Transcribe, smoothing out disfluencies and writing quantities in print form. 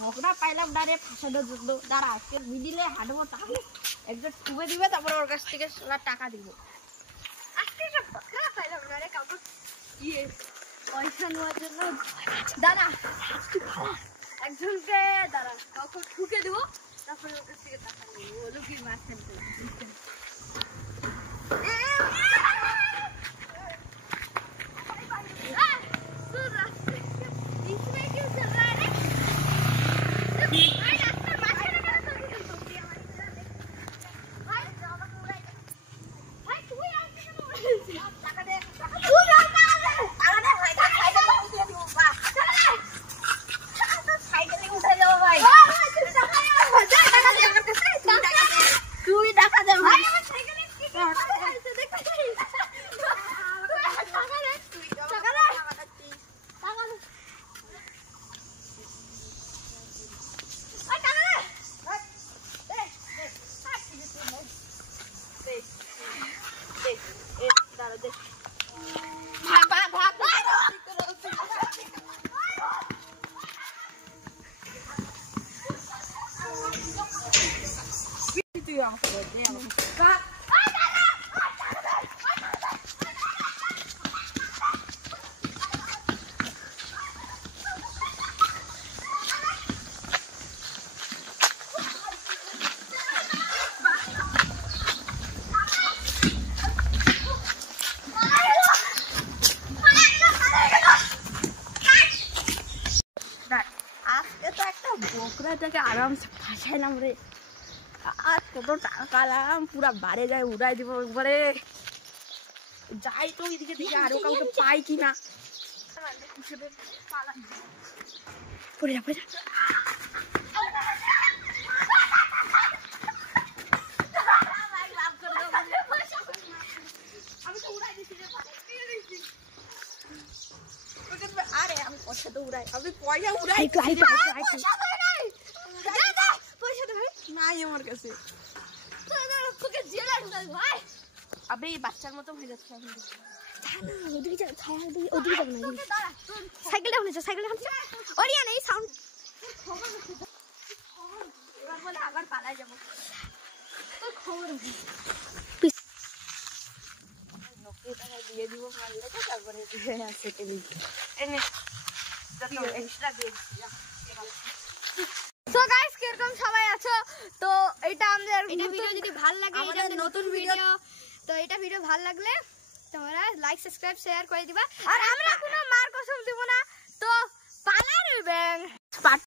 বকরা পাইলাম না রে ফাঁসানোর জন্য। দাঁড়া আজকে মিডিলে হাঁটবো, তাহলে একজন ঠুবে দিবে, তারপরে ওর কাছ থেকে টাকা দিব। আজকে একটা বকরা পাইলাম না রে কাউকে পয়সা নেওয়ার জন্য। দাঁড়া একজনকে, দাঁড়া কাউকে ঠুকে দেবো, তারপরে ওর কাছ থেকে টাকা নেবো। বলো কি মাছ খেলতে বকরাটাকে আরামসে ফাঁসাইলাম রে। আর কত টাকা কালাম, পুরা বাড়ে যায় উড়াই দিব একবারে। যাই তো ওইদিকে দিকে আরো কাউকে পাই কিনা। পড়ে যা পড়ে যা। আরে আমি পয়সা তো উড়াই, আমি পয়সা উড়াই। নাই আমার কাছে। আবে এই বাচ্চার মতো হয়ে যাচ্ছে। সাইকেলটা হয়েছে, সাইকেলটা হাঁটছে। ওরিয়া নেই সাউন্ড। বলে আবার পালাই যাবো। খবর দিয়ে দিব, মারলে তো তারপরে এক্সট্রা দিয়ে। তো গাইস কিরকম সবাই আছো? তো এটা আমাদের ভিডিও যদি ভালো লাগে, এটা নতুন ভিডিও, তো এটা ভিডিও ভালো লাগলে তোমরা লাইক সাবস্ক্রাইব শেয়ার করে দিবা। আর আমরা কোনো মার কসম দিব না, তো পালার ব্যাং